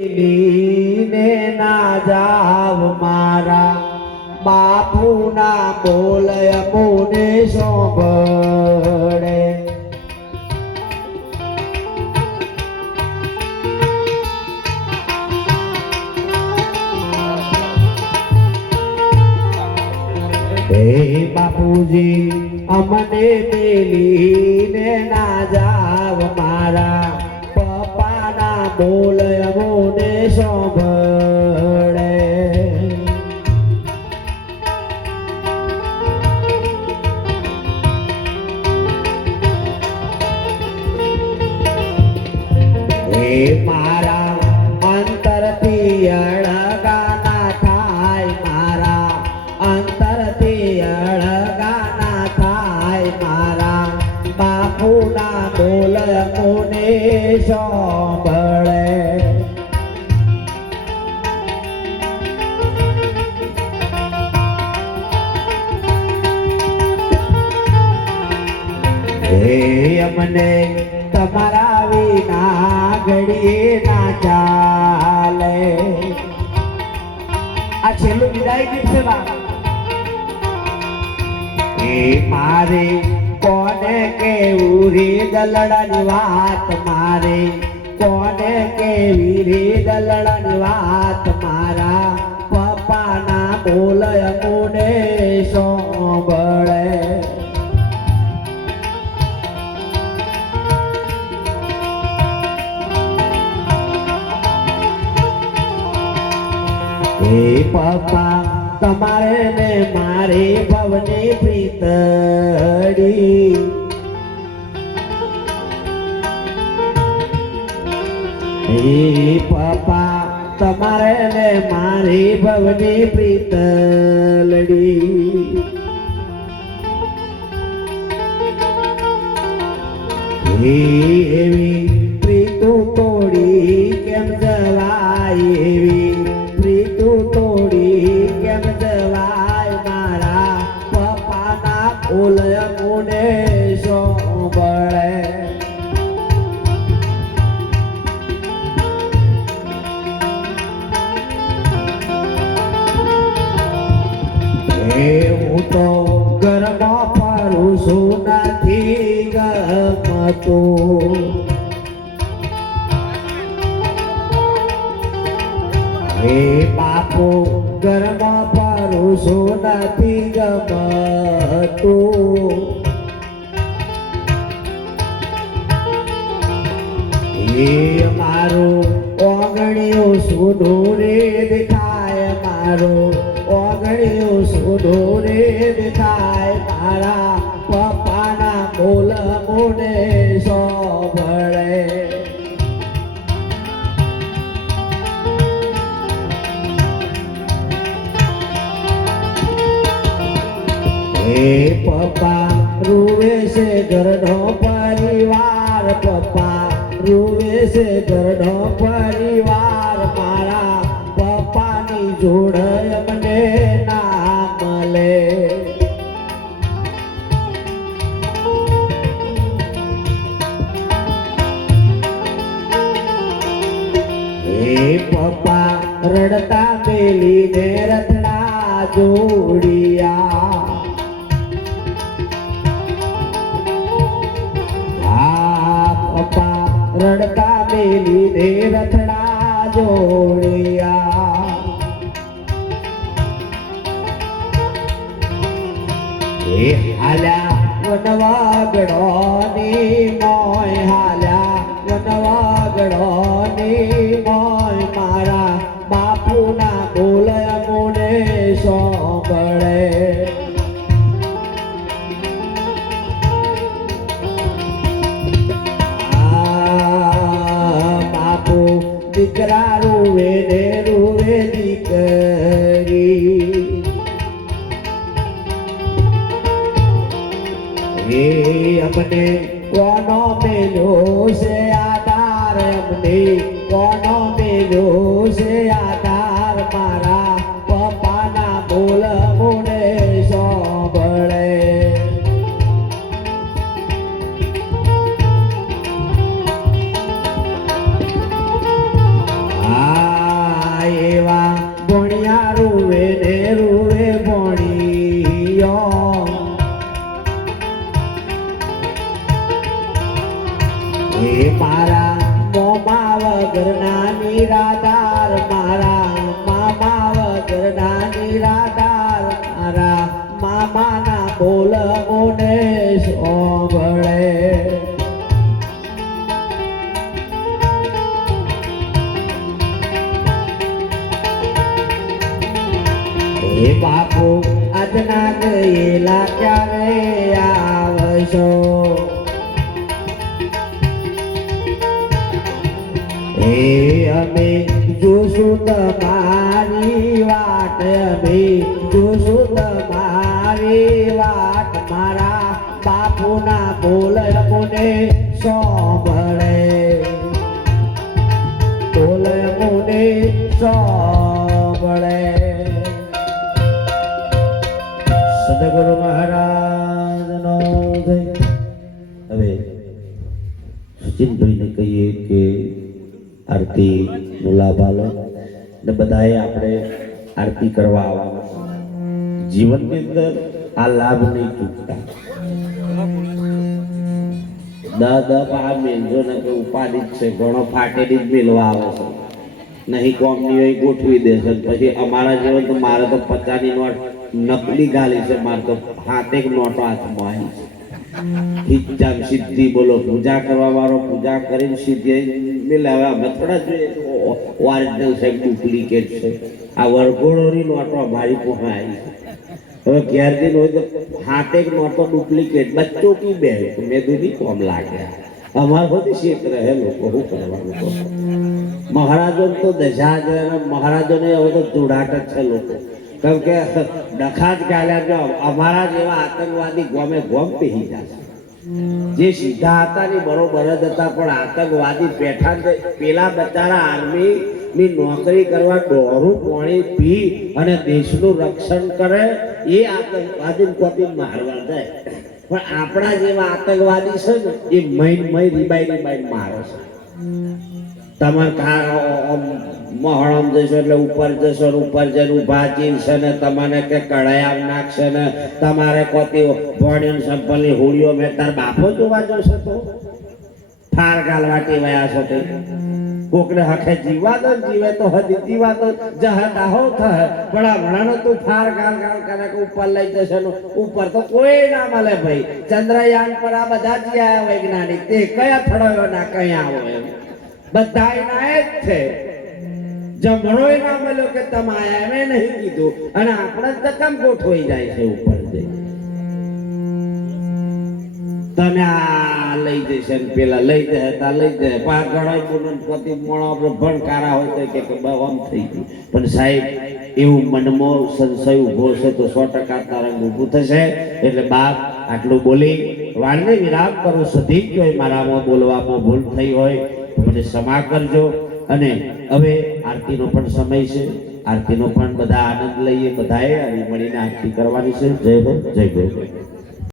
લીને ના જાવ મારા બાપુના બોલય મોને સોંભળે હે બાપુજી અમને લીને ના જાવ મારા બોલય મોને સોંભળે હે મારા અંતરથી અળગાના થાય મારા અંતરથી અળગાના થાય મારા બાપુના બોલય મોને સોંભળે હે અમને તમારા વિના ઘડીએ ના ચાલે આ છેલ્લું વિદાય ગીત છે બા હે મારે કોને કેવું રે દલડાની વાત મારે કોને કેવી રે દલડાની વાત મારા પપ્પાના બોલય મોને સોંભળે હે પપ્પા તમારે ને મારે ભવની પ્રીતડી હે પપ્પા તમારે ને મારી ભવની પ્રીતલડી હે એવી પ્રીતુ તોડી કેમ જવાય એવી પ્રીતુ તોડી કેમ જવાય મારા પપ્પાના બોલય મોને સોંભળે હું તો ઘરમાં ફરું છું નથી ગમતું હે બાપુ ઘરમાં ફરું છું નથી ગમતું હે મારું ઓગણિયું સુધું રે દેખાય મારું ઓગણિયું સુધું રે દેખાય મારા પપ્પાના બોલ મોને સોંભળે હે પપ્પા રૂવે છે ઘરનો પરિવાર પપ્પા રૂવે છે ઘરનો પરિવાર મારા પપ્પાની જોડ મને ના મળે હે પપ્પા રડતા મેલીને રથડા જોડિયા રડતા મેલીને રથડા જોડિયા હે હાલ્યા વનવાગડોની મોય હાલ્યા વનવાગડોની મોય મારા બાપુના બોલય મોને સોંભળે દીકરા રૂવે ને રૂવે દીકરી હે અમને કોનો મેલ્યો છે આધાર અમને કોનો મેલ્યો છે આધાર મારા પપ્પાના બોલ મોને સોંભળે નિરાધાર મારા મામા વગરના નિરાધાર મારા મામાના બોલ મોને સોંભળે હે બાપુ આજના ગયેલા ક્યારે આવશો હે અમે જોશું તમારી વાટ અમે જોશું તમારી વાટ મારા બાપુના બોલ મને સોંભળે બોલ મને સોંભળે સદગુરુ મહારાજનો જય હવે સચિનભાઈને કહીએ કે આરતી નો લાભ આલો ને બધાએ આપણે આરતી કરવા આવવાનું જીવનની અંદર આ લાભ નહીં ચૂકતા દા મેલજો ને કે ઉપાધિ જ છે ઘણો ફાટેલી જ મેલવા આવે છે નહીં કોમની હોય ગોઠવી દેશે પછી અમારા જેવો તો મારે તો 50ની નોટ નકલી ગાલી છે મારે તો હાથે નોટો હાથમાં આવી છે હિજામ સિદ્ધિ બોલો પૂજા કરવા વાળો પૂજા કરીને સિદ્ધિ મેલે હવે અમે થોડા જોઈએ ઓરિજિનલ છે ડુપ્લિકેટ છે આ વરઘોડોની નોટો મારી પાસે આવી છે હવે ઘેર જઈને હોય તો હાથે નોટો ડુપ્લિકેટ બચ્ચો કી બે મેં દૂધી કોમ લાગ્યા અમારે બધી ક્ષેત્ર હે લોકો શું કરવાનું તો મહારાજો તો દશા છે મહારાજોને હવે તો જોડાટ જ છે લોકો કેમ કે ડખા જ ગાલ્યા જો અમારા જેવા આતંકવાદી ગોમે ગોમ પહેરી જશે જે સીધા હતા ને બરોબર જ હતા પણ આતંકવાદી બેઠા પેલા બચારા આર્મી ની નોકરી કરવા દોરું પાણી પી અને દેશનું રક્ષણ કરે એ આતંકવાદી કોપી મારવા જાય પણ આપણા જેવા આતંકવાદી છે ને એ મય રીબાઈ મારે છે તમારે મહણમ જશો એટલે ઉપર જશો ઉપર જઈને ઉભા ચીનશે ને તમને કે કડાયામ નાખશે ને તમારે કોતી ભણ્યું સંપલની હોળીઓ મેં તાર બાપો જોવા જશો તો ફાર ગાલવાટી વયા છો તે કોકને હખે જીવા દો જીવે તો હજી જીવા દો જહા દાહો થાય પણ હમણાંનો તું ફાર ગાલ કરે કે ઉપર લઈ જશે ને ઉપર તો કોઈ ના મળે ભાઈ ચંદ્રયાન પર આ બધા જ આયા વૈજ્ઞાનિક તે કયા થડોયો ના કઈ આવો એમ બધા એના જ છે જમણો ના મળ્યો કે તમે આયા એમ નહીં કીધું અને આપણે જ કમ ગોઠવાઈ જાય છે ઉપર જઈ તને આ લઈ જશે ને પેલા લઈ જાય તા લઈ જાય પાંચ ગણાય પૂનમ પતિ મોણો આપણે ભણકારા હોય તો કે આમ થઈ ગયું પણ સાહેબ એવું મનમાં સંશય ઉભો છે તો 100% તરંગ ઊભું થશે એટલે બાપ આટલું બોલી વાળને વિરામ કરું સધી હોય મારામાં બોલવામાં ભૂલ થઈ હોય મને ક્ષમા કરજો અને હવે આરતીનો પણ સમય છે આરતીનો પણ બધા આનંદ લઈએ બધાએ અને મળીને આરતી કરવાની છે જય હો જય ગો